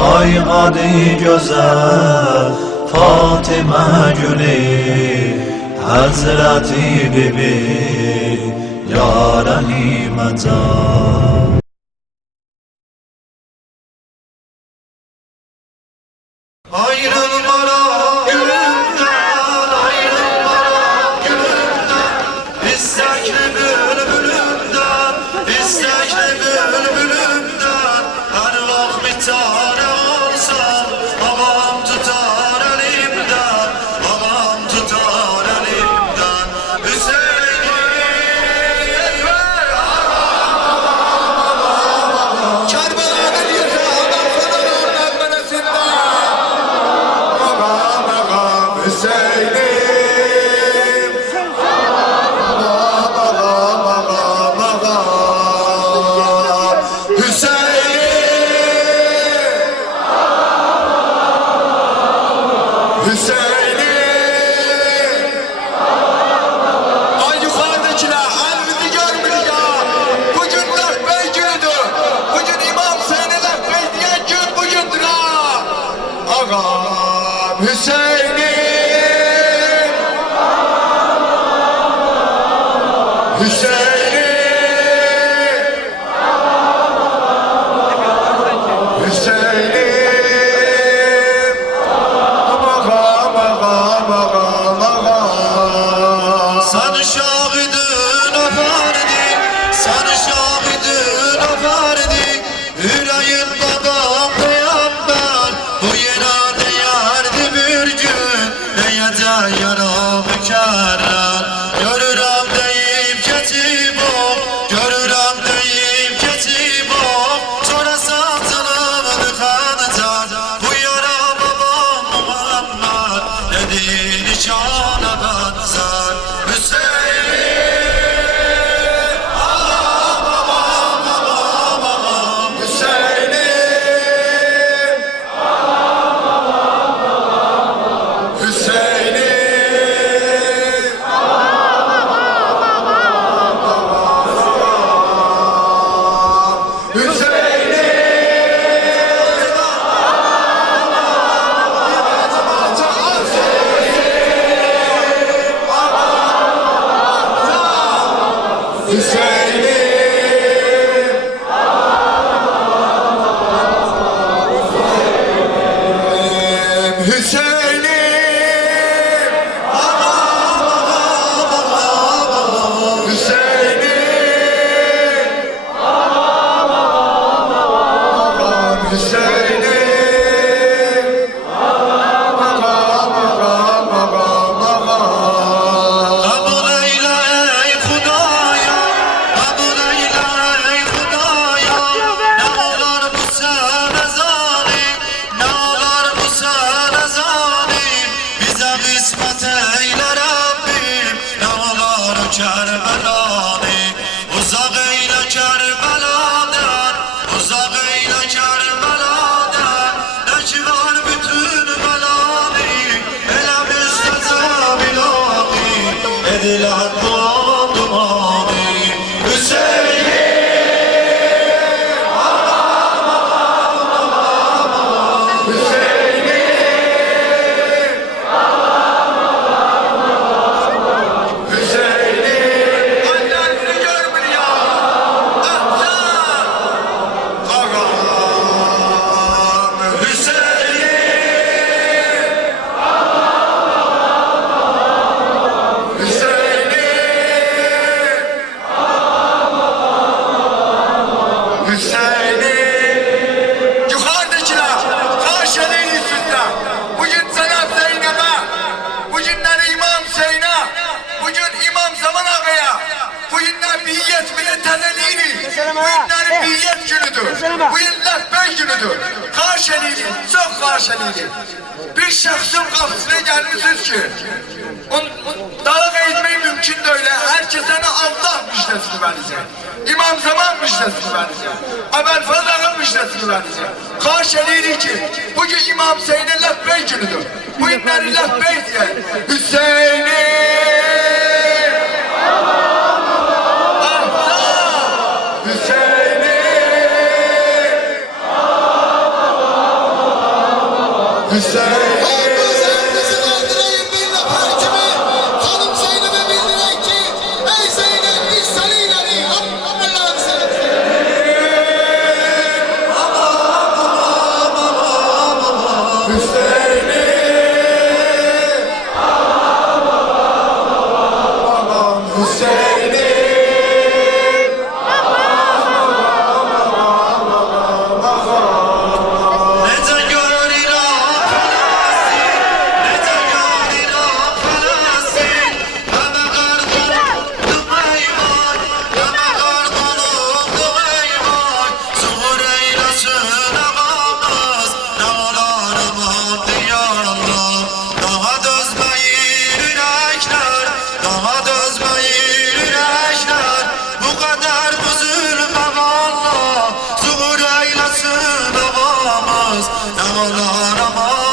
Ay adi güzel Fatıma gülü Hazreti Bibi Ya Rahime Can. Ayrılmaram gülümden, ayrılmaram gülümden, istekli bülbülümden, istekli bülbülümden. Her vakit bir tane olsam, babam tutar elimden, babam tutar elimden. Hüseyin'im, Kerbela'da diyorsa adam kadar oradan menesinde. Hüseyin'im, Hüseyin'im, Hüseyin'im. Ay yukarıdakiler elinizi görmüyor ya. Bugün Lehbey günüdür. Bugün İmam Hüseyin'e Lehbey diyen gün bugündür ha. Ağam Hüseyin'im, Hüseyin'im, Hüseyin'im. Ağam, ağam, ağam, ağam. sen şahidin afardi, sen şahidin afardi. Yüreğin babam peygamber, bu yerde yerdi bir gün. Neyece yana mükerrer, görürüm deyip geçip ol, görürüm deyip geçip ol. Sonra satılımı tıkanacak, bu yara babam Muhammed, dediğin nişana benzer. Hüseyin, Hüseyin'im, Hüseyin'im. kabul eyle ey Hudaya, kabul eyle ey Hudaya. Ne olur bu sene zalim, ne olur bu sene zalim. Bize kısmet eyle Rabbim, ne olur Kerbela'ni. Uzak eyle Kerbela'dan, uzak eyle Kerbela'dan. Ne ki var bütün belanı, ele bizde zabilani. Edilen duman dumanı. Hüseyin, Anneni görmüyor ya. Ağam Hüseyin, Hüseyin'im. Yukarıdakiler karşılayın sizden. Bugün Cenab-ı Zeynep'e, bugünleri İmam Hüseyin'e, bugün İmam Zaman Ağa'ya, bugünler biyyet milleteliğini, bugünleri biyyet günüdür, bugünler bey günüdür. Karşılayın, çok karşılayın. Bir şahsın kapısına gelmişsiniz ki, dalık eğitmeyi mümkün değil. Herkese Allah müjdesini verecek. İmam Zaman müjdesini verecek. Aberfazar'ın müjdesini verecek. Karşılayın ki bugün İmam Hüseyin'e Lehbey günüdür. Bu günleri Lehbey diye. Hüseyin'im, Hüseyin'im, Omuzlarınızı kaldırayım billah partimi. Hanım Zeynep'e bildirek ki ey Zeynep biz seni ileri Allah'ın seni. Neden gönlüne kalasın, neden gönlüne kalasın? Deme kartalım vay vay, deme kartalım vay vay. Zuhur eylesin ağamız, dağlarım diyarlar. Daha dözmeyin yürekler, daha dözmeyin yürekler. Bu kadar üzülme valla, zuhur eylesin ağamız, dağlar aman.